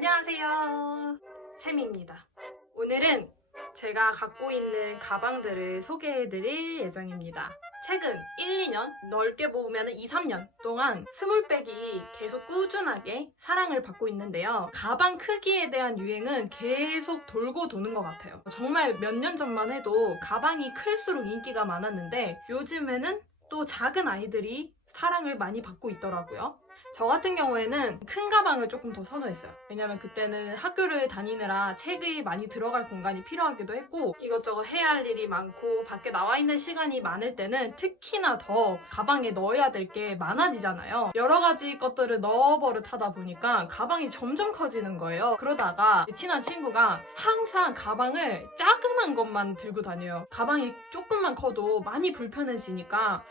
안녕하세요, 샘입니다. 오늘은 제가 갖고 있는 가방들을 소개해드릴 예정입니다. 최근 1, 2년, 넓게 보면 2, 3년 동안 스몰백이 계속 꾸준하게 사랑을 받고 있는데요. 가방 크기에 대한 유행은 계속 돌고 도는 것 같아요. 정말 몇 년 전만 해도 가방이 클수록 인기가 많았는데 요즘에는 또 작은 아이들이 사랑을 많이 받고 있더라고요. 저 같은 경우에는 큰 가방을 조금 더 선호했어요. 왜냐면 그때는 학교를 다니느라 책이 많이 들어갈 공간이 필요하기도 했고 이것저것 해야 할 일이 많고 밖에 나와 있는 시간이 많을 때는 특히나 더 가방에 넣어야 될 게 많아지잖아요. 여러 가지 것들을 넣어버릇하다 보니까 가방이 점점 커지는 거예요. 그러다가 친한 친구가 항상 가방을 자그만 것만 들고 다녀요. 가방이 조금만 커도 많이 불편해지니까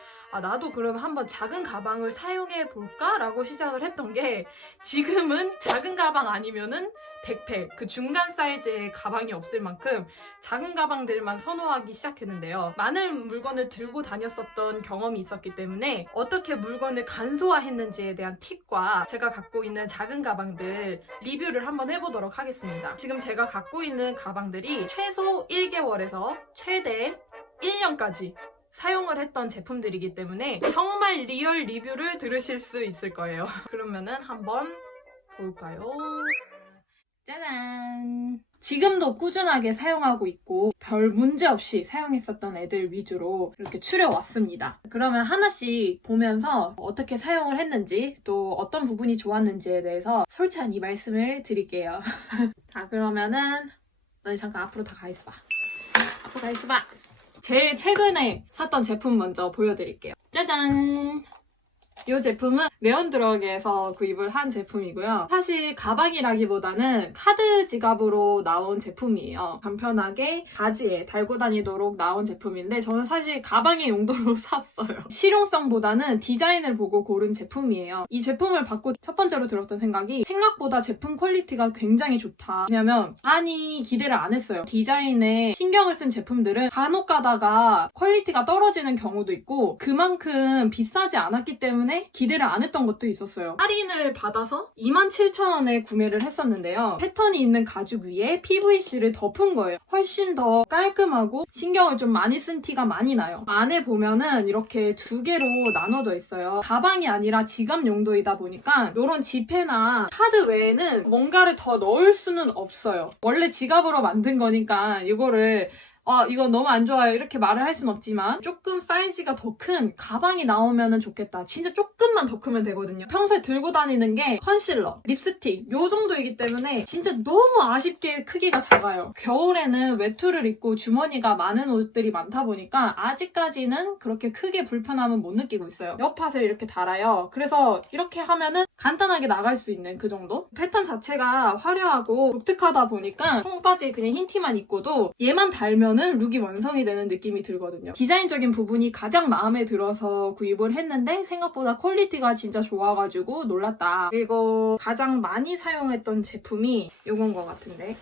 나도 그럼 한번 작은 가방을 사용해 볼까? 라고 시작을 했던 게 지금은 작은 가방 아니면은 백팩, 그 중간 사이즈의 가방이 없을 만큼 작은 가방들만 선호하기 시작했는데요. 많은 물건을 들고 다녔었던 경험이 있었기 때문에 어떻게 물건을 간소화했는지에 대한 팁과 제가 갖고 있는 작은 가방들 리뷰를 한번 해보도록 하겠습니다. 지금 제가 갖고 있는 가방들이 최소 1개월에서 최대 1년까지 사용을 했던 제품들이기 때문에 정말 리얼 리뷰를 들으실 수 있을 거예요. 그러면은 한번 볼까요? 짜잔! 지금도 꾸준하게 사용하고 있고 별 문제 없이 사용했었던 애들 위주로 이렇게 추려왔습니다. 그러면 하나씩 보면서 어떻게 사용을 했는지 또 어떤 부분이 좋았는지에 대해서 솔직한 이 말씀을 드릴게요. 자, 그러면은 너희 잠깐 앞으로 다 가 있어봐. 앞으로 가 있어봐. 제일 최근에 샀던 제품 먼저 보여드릴게요. 짜잔! 이 제품은 네온드럭에서 구입을 한 제품이고요. 사실 가방이라기보다는 카드 지갑으로 나온 제품이에요. 간편하게 바지에 달고 다니도록 나온 제품인데 저는 사실 가방의 용도로 샀어요. 실용성보다는 디자인을 보고 고른 제품이에요. 이 제품을 받고 첫 번째로 들었던 생각이 생각보다 제품 퀄리티가 굉장히 좋다. 왜냐면 많이 기대를 안 했어요. 디자인에 신경을 쓴 제품들은 간혹 가다가 퀄리티가 떨어지는 경우도 있고 그만큼 비싸지 않았기 때문에 기대를 안 했던 것도 있었어요. 할인을 받아서 27,000원에 구매를 했었는데요. 패턴이 있는 가죽 위에 PVC를 덮은 거예요. 훨씬 더 깔끔하고 신경을 좀 많이 쓴 티가 많이 나요. 안에 보면은 이렇게 두 개로 나눠져 있어요. 가방이 아니라 지갑 용도이다 보니까 이런 지폐나 카드 외에는 뭔가를 더 넣을 수는 없어요. 원래 지갑으로 만든 거니까 이거를 이거 너무 안 좋아요 이렇게 말을 할 순 없지만 조금 사이즈가 더 큰 가방이 나오면 좋겠다. 진짜 조금만 더 크면 되거든요. 평소에 들고 다니는 게 컨실러, 립스틱 요 정도이기 때문에 진짜 너무 아쉽게 크기가 작아요. 겨울에는 외투를 입고 주머니가 많은 옷들이 많다 보니까 아직까지는 그렇게 크게 불편함은 못 느끼고 있어요. 옆팟을 이렇게 달아요. 그래서 이렇게 하면은 간단하게 나갈 수 있는 그 정도? 패턴 자체가 화려하고 독특하다 보니까 청바지 그냥 흰 티만 입고도 얘만 달면 룩이 완성이 되는 느낌이 들거든요. 디자인적인 부분이 가장 마음에 들어서 구입을 했는데 생각보다 퀄리티가 진짜 좋아가지고 놀랐다. 그리고 가장 많이 사용했던 제품이 이건 것 같은데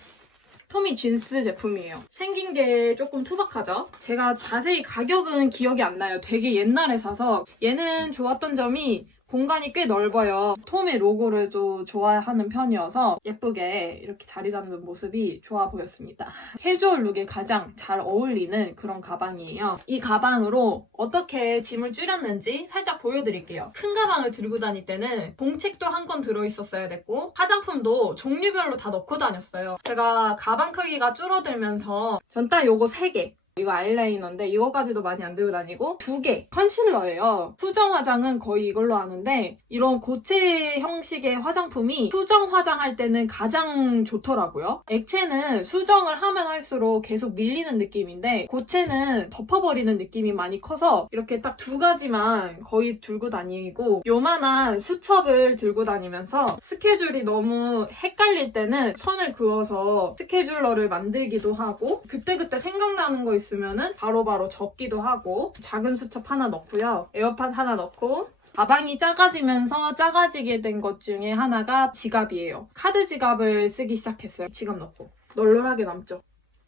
토미 진스 제품이에요. 생긴 게 조금 투박하죠? 제가 자세히 가격은 기억이 안 나요. 되게 옛날에 사서 얘는 좋았던 점이 공간이 꽤 넓어요. 톰의 로고를 좀 좋아하는 편이어서 예쁘게 이렇게 자리 잡는 모습이 좋아 보였습니다. 캐주얼 룩에 가장 잘 어울리는 그런 가방이에요. 이 가방으로 어떻게 짐을 줄였는지 살짝 보여드릴게요. 큰 가방을 들고 다닐 때는 봉책도 한 건 들어있었어야 됐고 화장품도 종류별로 다 넣고 다녔어요. 제가 가방 크기가 줄어들면서 전 딱 요거 3개 이거 아이라이너인데 이거까지도 많이 안 들고 다니고 2개 컨실러예요. 수정 화장은 거의 이걸로 하는데 이런 고체 형식의 화장품이 수정 화장할 때는 가장 좋더라고요. 액체는 수정을 하면 할수록 계속 밀리는 느낌인데 고체는 덮어버리는 느낌이 많이 커서 이렇게 딱 2가지만 거의 들고 다니고 요만한 수첩을 들고 다니면서 스케줄이 너무 헷갈릴 때는 선을 그어서 스케줄러를 만들기도 하고 그때그때 생각나는 거 있으면은 바로바로 적기도 하고 작은 수첩 하나 넣고요. 에어팟 하나 넣고 가방이 작아지면서 작아지게 된 것 중에 하나가 지갑이에요. 카드 지갑을 쓰기 시작했어요. 지갑 넣고 널널하게 남죠.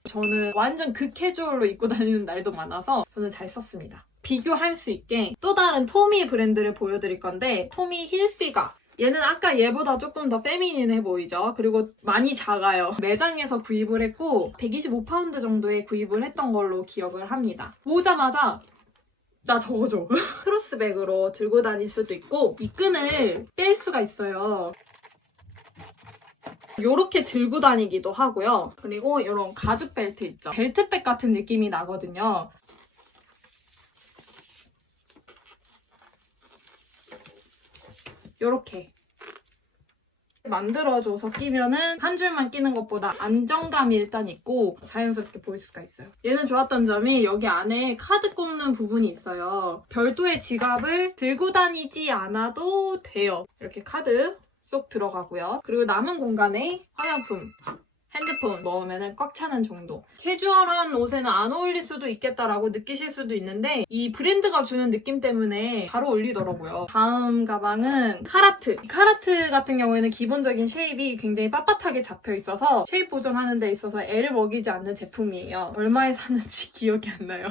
저는 완전 극캐주얼로 입고 다니는 날도 많아서 저는 잘 썼습니다. 비교할 수 있게 또 다른 토미 브랜드를 보여드릴 건데 토미 힐피가 얘는 아까 얘보다 조금 더 페미닌해 보이죠? 그리고 많이 작아요. 매장에서 구입을 했고 125파운드 정도에 구입을 했던 걸로 기억을 합니다. 보자마자 나 저거 줘. 크로스백으로 들고 다닐 수도 있고 이 끈을 뗄 수가 있어요. 요렇게 들고 다니기도 하고요. 그리고 이런 가죽 벨트 있죠? 벨트백 같은 느낌이 나거든요. 요렇게 만들어줘서 끼면은 한 줄만 끼는 것보다 안정감이 일단 있고 자연스럽게 보일 수가 있어요. 얘는 좋았던 점이 여기 안에 카드 꼽는 부분이 있어요. 별도의 지갑을 들고 다니지 않아도 돼요. 이렇게 카드 쏙 들어가고요. 그리고 남은 공간에 화장품, 핸드폰 넣으면 꽉 차는 정도. 캐주얼한 옷에는 안 어울릴 수도 있겠다라고 느끼실 수도 있는데 이 브랜드가 주는 느낌 때문에 잘 어울리더라고요. 다음 가방은 카라트. 카라트 같은 경우에는 기본적인 쉐입이 굉장히 빳빳하게 잡혀 있어서 쉐입 보정하는 데 있어서 애를 먹이지 않는 제품이에요. 얼마에 샀는지 기억이 안 나요.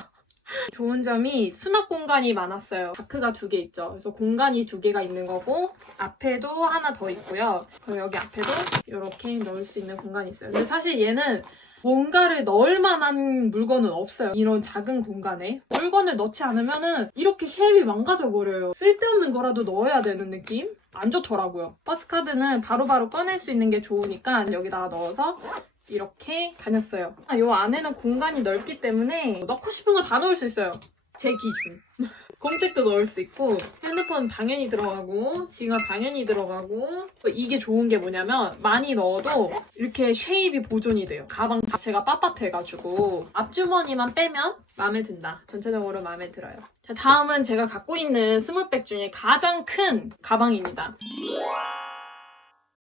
좋은 점이 수납 공간이 많았어요. 자크가 2개 있죠. 그래서 공간이 2개가 있는 거고 앞에도 하나 더 있고요. 그리고 여기 앞에도 이렇게 넣을 수 있는 공간이 있어요. 근데 사실 얘는 뭔가를 넣을 만한 물건은 없어요. 이런 작은 공간에. 물건을 넣지 않으면은 이렇게 쉐입이 망가져버려요. 쓸데없는 거라도 넣어야 되는 느낌? 안 좋더라고요. 버스카드는 바로바로 꺼낼 수 있는 게 좋으니까 여기다가 넣어서 이렇게 다녔어요. 이 안에는 공간이 넓기 때문에 넣고 싶은 거 다 넣을 수 있어요. 제 기준. 공책도 넣을 수 있고 핸드폰 당연히 들어가고 지갑 당연히 들어가고 이게 좋은 게 뭐냐면 많이 넣어도 이렇게 쉐입이 보존이 돼요. 가방 자체가 빳빳해가지고 앞주머니만 빼면 마음에 든다. 전체적으로 마음에 들어요. 자, 다음은 제가 갖고 있는 스몰백 중에 가장 큰 가방입니다.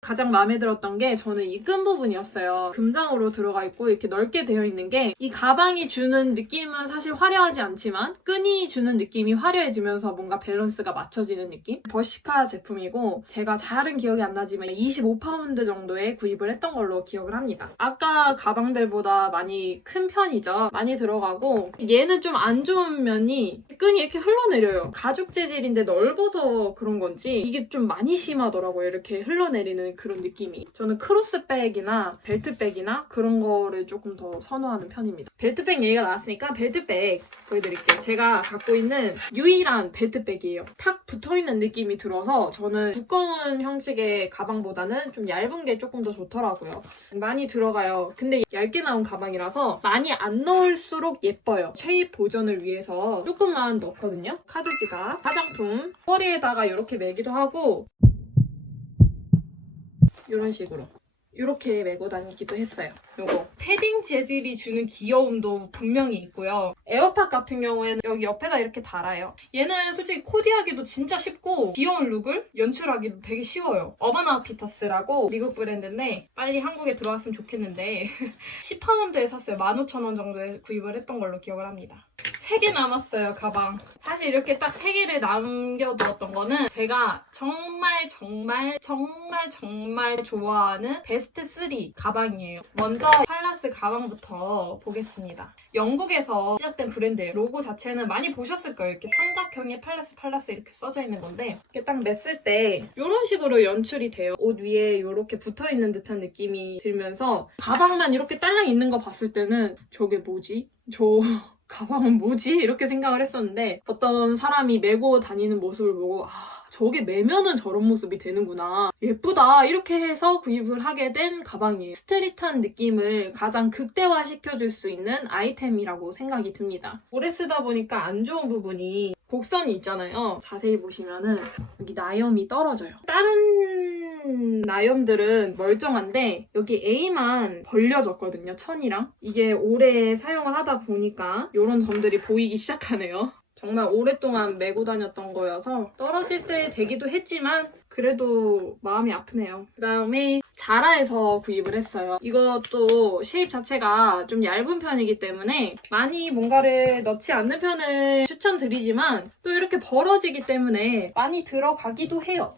가장 마음에 들었던 게 저는 이 끈 부분이었어요. 금장으로 들어가 있고 이렇게 넓게 되어 있는 게 이 가방이 주는 느낌은 사실 화려하지 않지만 끈이 주는 느낌이 화려해지면서 뭔가 밸런스가 맞춰지는 느낌? 버시카 제품이고 제가 잘은 기억이 안 나지만 25파운드 정도에 구입을 했던 걸로 기억을 합니다. 아까 가방들보다 많이 큰 편이죠. 많이 들어가고 얘는 좀 안 좋은 면이 끈이 이렇게 흘러내려요. 가죽 재질인데 넓어서 그런 건지 이게 좀 많이 심하더라고요. 이렇게 흘러내리는 그런 느낌이. 저는 크로스백이나 벨트백이나 그런 거를 조금 더 선호하는 편입니다. 벨트백 얘기가 나왔으니까 벨트백 보여드릴게요. 제가 갖고 있는 유일한 벨트백이에요. 탁 붙어있는 느낌이 들어서 저는 두꺼운 형식의 가방보다는 좀 얇은 게 조금 더 좋더라고요. 많이 들어가요. 근데 얇게 나온 가방이라서 많이 안 넣을수록 예뻐요. 쉐입 보존을 위해서 조금만 넣거든요. 카드 지갑, 화장품, 허리에다가 이렇게 매기도 하고 이런 식으로 이렇게 메고 다니기도 했어요. 요거 패딩 재질이 주는 귀여움도 분명히 있고요. 에어팟 같은 경우에는 여기 옆에다 이렇게 달아요. 얘는 솔직히 코디하기도 진짜 쉽고 귀여운 룩을 연출하기도 되게 쉬워요. 어반 아웃피터스라고 미국 브랜드인데 빨리 한국에 들어왔으면 좋겠는데 10파운드에 샀어요. 15,000원 정도에 구입을 했던 걸로 기억을 합니다. 3개 남았어요, 가방. 사실 이렇게 딱 3개를 남겨두었던 거는 제가 정말 좋아하는 베스트 3 가방이에요. 먼저 팔라스 가방부터 보겠습니다. 영국에서 시작된 브랜드예요. 로고 자체는 많이 보셨을 거예요. 이렇게 삼각형의 팔라스 이렇게 써져 있는 건데 이렇게 딱 맸을 때 이런 식으로 연출이 돼요. 옷 위에 이렇게 붙어있는 듯한 느낌이 들면서 가방만 이렇게 딸랑 있는 거 봤을 때는 저게 뭐지? 가방은 뭐지? 이렇게 생각을 했었는데 어떤 사람이 메고 다니는 모습을 보고 저게 매면은 저런 모습이 되는구나. 예쁘다. 이렇게 해서 구입을 하게 된 가방이에요. 스트릿한 느낌을 가장 극대화시켜줄 수 있는 아이템이라고 생각이 듭니다. 오래 쓰다 보니까 안 좋은 부분이 곡선이 있잖아요. 자세히 보시면은 여기 나염이 떨어져요. 다른 나염들은 멀쩡한데 여기 A만 벌려졌거든요. 천이랑. 이게 오래 사용을 하다 보니까 이런 점들이 보이기 시작하네요. 정말 오랫동안 메고 다녔던 거여서 떨어질 때 되기도 했지만 그래도 마음이 아프네요. 그 다음에 자라에서 구입을 했어요. 이것도 쉐입 자체가 좀 얇은 편이기 때문에 많이 뭔가를 넣지 않는 편을 추천드리지만 또 이렇게 벌어지기 때문에 많이 들어가기도 해요.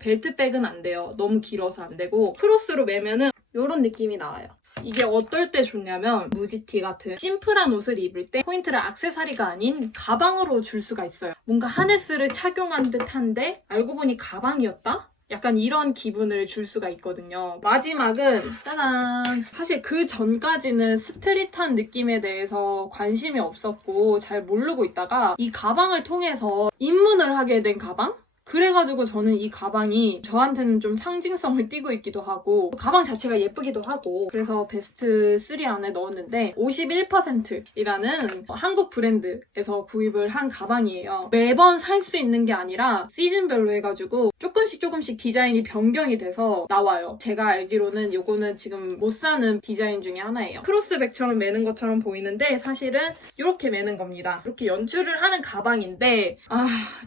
벨트백은 안 돼요. 너무 길어서 안 되고 크로스로 매면은 이런 느낌이 나와요. 이게 어떨 때 좋냐면 무지티 같은 심플한 옷을 입을 때 포인트를 액세서리가 아닌 가방으로 줄 수가 있어요. 뭔가 하네스를 착용한 듯한데 알고 보니 가방이었다? 약간 이런 기분을 줄 수가 있거든요. 마지막은 짜잔! 사실 그 전까지는 스트릿한 느낌에 대해서 관심이 없었고 잘 모르고 있다가 이 가방을 통해서 입문을 하게 된 가방? 그래가지고 저는 이 가방이 저한테는 좀 상징성을 띠고 있기도 하고 가방 자체가 예쁘기도 하고 그래서 베스트 3 안에 넣었는데 51%이라는 한국 브랜드에서 구입을 한 가방이에요. 매번 살 수 있는 게 아니라 시즌별로 해가지고 조금씩 디자인이 변경이 돼서 나와요. 제가 알기로는 이거는 지금 못 사는 디자인 중에 하나예요. 크로스백처럼 매는 것처럼 보이는데 사실은 이렇게 매는 겁니다. 이렇게 연출을 하는 가방인데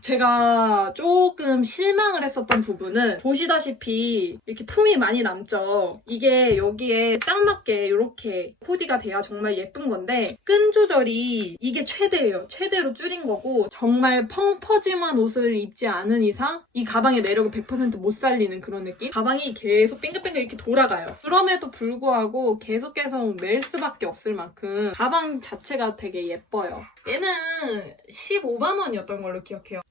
제가 조금 실망을 했었던 부분은 보시다시피 이렇게 품이 많이 남죠. 이게 여기에 딱 맞게 이렇게 코디가 돼야 정말 예쁜 건데 끈 조절이 이게 최대예요. 최대로 줄인 거고 정말 펑퍼짐한 옷을 입지 않은 이상 이 가방의 매력을 100% 못 살리는 그런 느낌? 가방이 계속 빙글빙글 이렇게 돌아가요. 그럼에도 불구하고 계속 멜 수밖에 없을 만큼 가방 자체가 되게 예뻐요. 얘는 15만 원이었던 걸로 기억해요.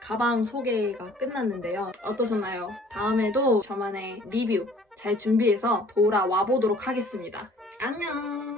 가방 소개가 끝났는데요. 어떠셨나요? 다음에도 저만의 리뷰 잘 준비해서 돌아와 보도록 하겠습니다. 안녕!